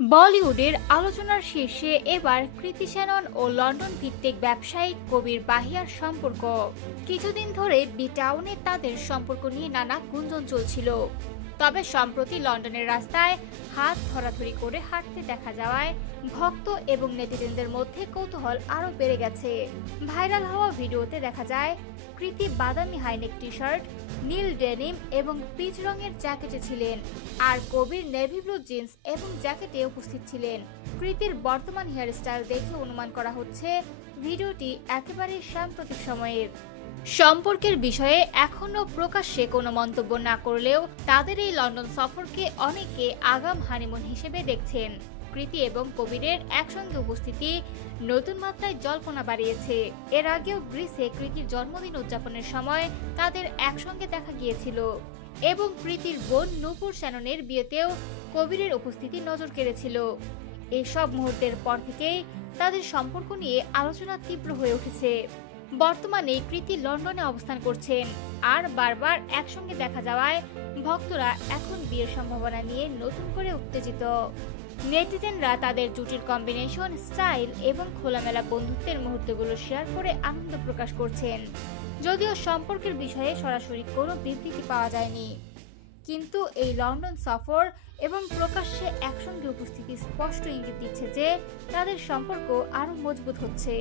বলিউডের আলোচনার শীর্ষে এবার কৃতি শ্যানন ও লন্ডন ভিত্তিক ব্যবসায়িক কবির বাহিয়ার সম্পর্ক। কিছুদিন ধরে বি টাউনে তাদের সম্পর্ক নিয়ে নানা গুঞ্জন চলছিল। তবে সম্প্রতি লন্ডনের রাস্তায় হাত ধরাধরি করে হাঁটতে দেখা যাওয়ায় ভক্ত এবং নেটিজেনদের মধ্যে কৌতূহল আরো বেড়ে গেছে। ভাইরাল হওয়া ভিডিওতে দেখা যায় কৃতি বাদামি হাইনেক টি শার্ট, নীল ডেনিম এবং পিচ রঙের জ্যাকেটে ছিলেন, আর কবির নেভি ব্লু জিন্স এবং জ্যাকেটে উপস্থিত ছিলেন। কৃতির বর্তমান হেয়ার স্টাইল দেখে অনুমান করা হচ্ছে ভিডিওটি একেবারে সাম্প্রতিক সময়ের। সম্পর্কের বিষয়ে এখনো প্রকাশ্যে কোনো মন্তব্য না করলেও তাদের এই লন্ডন সফরকে অনেকে আগাম হানিমুন হিসেবে দেখছেন। কৃতি এবং কবিরের একসঙ্গে উপস্থিতি নতুন মাত্রায় জল্পনা বাড়িয়েছে। এর আগেও গ্রিসে কৃতির জন্মদিন উদযাপনের সময় তাদের একসঙ্গে দেখা গিয়েছিল এবং কৃতির বোন নূপুর শ্যাননের বিয়েতেও কবিরের উপস্থিতি নজর কেড়েছিল। এসব মুহূর্তের পর থেকেই তাদের সম্পর্ক নিয়ে আলোচনা তীব্র হয়ে উঠেছে। বর্তমানে কৃতি লন্ডনে অবস্থান করছেন, আর বারবার একসঙ্গে দেখা যাওয়ায় ভক্তরা এখন বিয়ের সম্ভাবনা নিয়ে নতুন করে উত্তেজিত। নেটিজেনরা তাদের জুটির কম্বিনেশন, স্টাইল এবং খোলামেলা বন্ধুত্বের মুহূর্তগুলো শেয়ার করে আনন্দ প্রকাশ করছেন। যদিও সম্পর্কের বিষয়ে সরাসরি কোনো বিবৃতি পাওয়া যায়নি, কিন্তু এই লন্ডন সফর এবং প্রকাশ্যে একসঙ্গে উপস্থিতি স্পষ্ট ইঙ্গিত দিচ্ছে যে তাদের সম্পর্ক আরো মজবুত হচ্ছে।